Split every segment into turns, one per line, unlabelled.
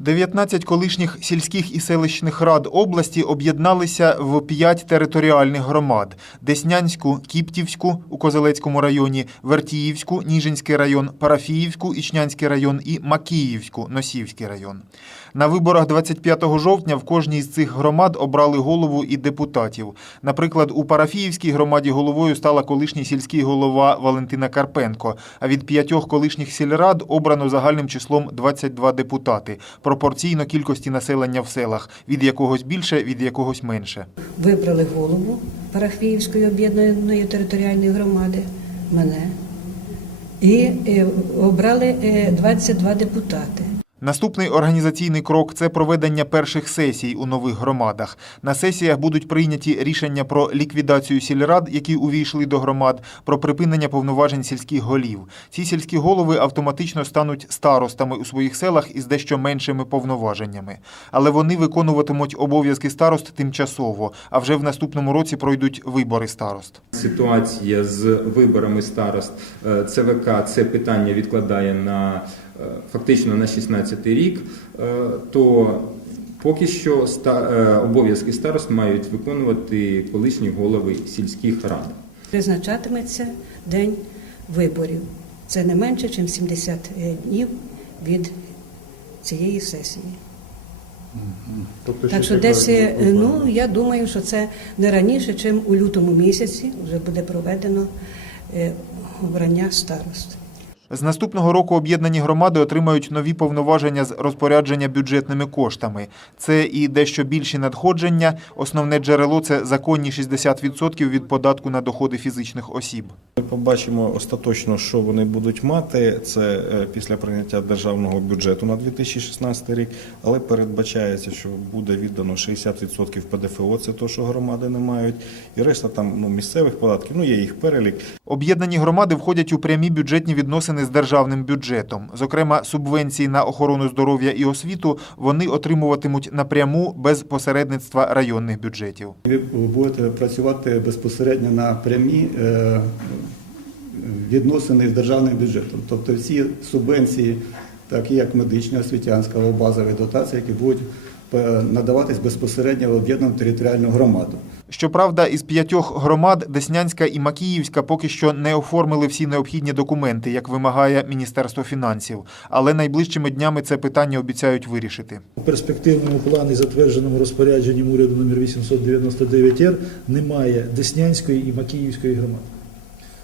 19 колишніх сільських і селищних рад області об'єдналися в п'ять територіальних громад: Деснянську, Кіптівську у Козелецькому районі, Вертіївську, Ніжинський район, Парафіївську, Ічнянський район і Макіївську, Носівський район. На виборах 25 жовтня в кожній з цих громад обрали голову і депутатів. Наприклад, у Парафіївській громаді головою стала колишній сільський голова Валентина Карпенко. А від п'ятьох колишніх сільрад обрано загальним числом 22 депутати, пропорційно кількості населення в селах, від якогось більше, від якогось менше.
Вибрали голову Парахвіївської об'єднаної територіальної громади, мене, і е, обрали е, 22 депутати.
Наступний організаційний крок це проведення перших сесій у нових громадах. На сесіях будуть прийняті рішення про ліквідацію сільрад, які увійшли до громад, про припинення повноважень сільських голів. Ці сільські голови автоматично стануть старостами у своїх селах із дещо меншими повноваженнями. Але вони виконуватимуть обов'язки старост тимчасово, а вже в наступному році пройдуть вибори старост.
Ситуація з виборами старост е, ЦВК це питання відкладає на фактично на 16 рік, е, то поки що ста- е, обов'язки старост мають виконувати колишні голови сільських рад.
Призначатиметься день виборів. Це не менше, ніж 70 днів від цієї сесії.
Тобто
Так що десь, е, ну я думаю, що це не раніше, ніж у лютому місяці вже буде проведено е, обрання старост.
З наступного року об'єднані громади отримають нові повноваження з розпорядження бюджетними коштами. Це і дещо більші надходження. Основне джерело це законні 60% від податку на доходи фізичних осіб.
Ми побачимо остаточно, що вони будуть мати. Це е, після прийняття державного бюджету на 2016 рік, але передбачається, що буде віддано 60% ПДФО, це то, що громади не мають, і решта там ну, місцевих податків, ну є їх перелік.
Об'єднані громади входять у прямі бюджетні відносини з державним бюджетом. Зокрема, субвенції на охорону здоров'я і освіту вони отримуватимуть напряму без посередництва районних бюджетів.
Ви будете працювати безпосередньо на прямі е, відносини з державним бюджетом. Тобто всі субвенції, такі як медична, освітянська або базові дотації, які будуть е, надаватись безпосередньо в об'єднану територіальну громаду.
Щоправда, із п'ятьох громад Деснянська і Макіївська поки що не оформили всі необхідні документи, як вимагає Міністерство фінансів. Але найближчими днями це питання обіцяють вирішити.
У перспективному плані, затвердженому розпорядженням уряду номер 899-Р, немає Деснянської і Макіївської громад.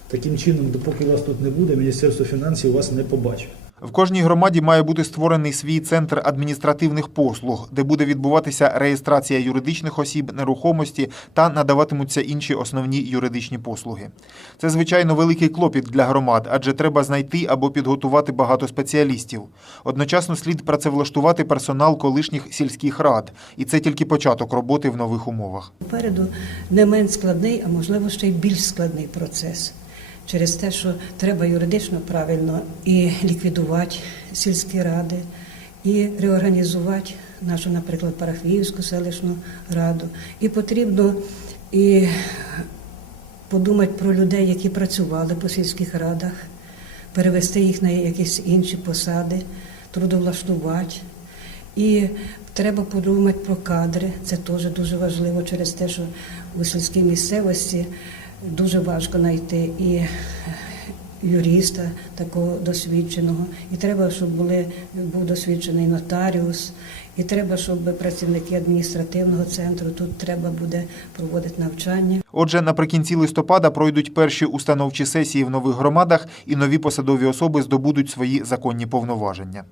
Таким чином, допоки вас тут не буде, Міністерство фінансів вас не побачить.
В кожній громаді має бути створений свій центр адміністративних послуг, де буде відбуватися реєстрація юридичних осіб, нерухомості та надаватимуться інші основні юридичні послуги. Це звичайно великий клопіт для громад, адже треба знайти або підготувати багато спеціалістів. Одночасно слід працевлаштувати персонал колишніх сільських рад, і це тільки початок роботи в нових умовах.
Попереду не менш складний, а можливо ще й більш складний процес. Через те, що треба юридично правильно і ліквідувати сільські ради, і реорганізувати нашу, наприклад, Парафіївську селищну раду. І потрібно і подумати про людей, які працювали по сільських радах, перевести їх на якісь інші посади, трудовлаштувати. І треба подумати про кадри. Це теж дуже важливо через те, що у сільській місцевості дуже важко знайти і юриста такого досвідченого. І треба, щоб були, був досвідчений нотаріус, і треба, щоб працівники адміністративного центру тут треба буде проводити навчання.
Отже, наприкінці листопада пройдуть перші установчі сесії в нових громадах, і нові посадові особи здобудуть свої законні повноваження.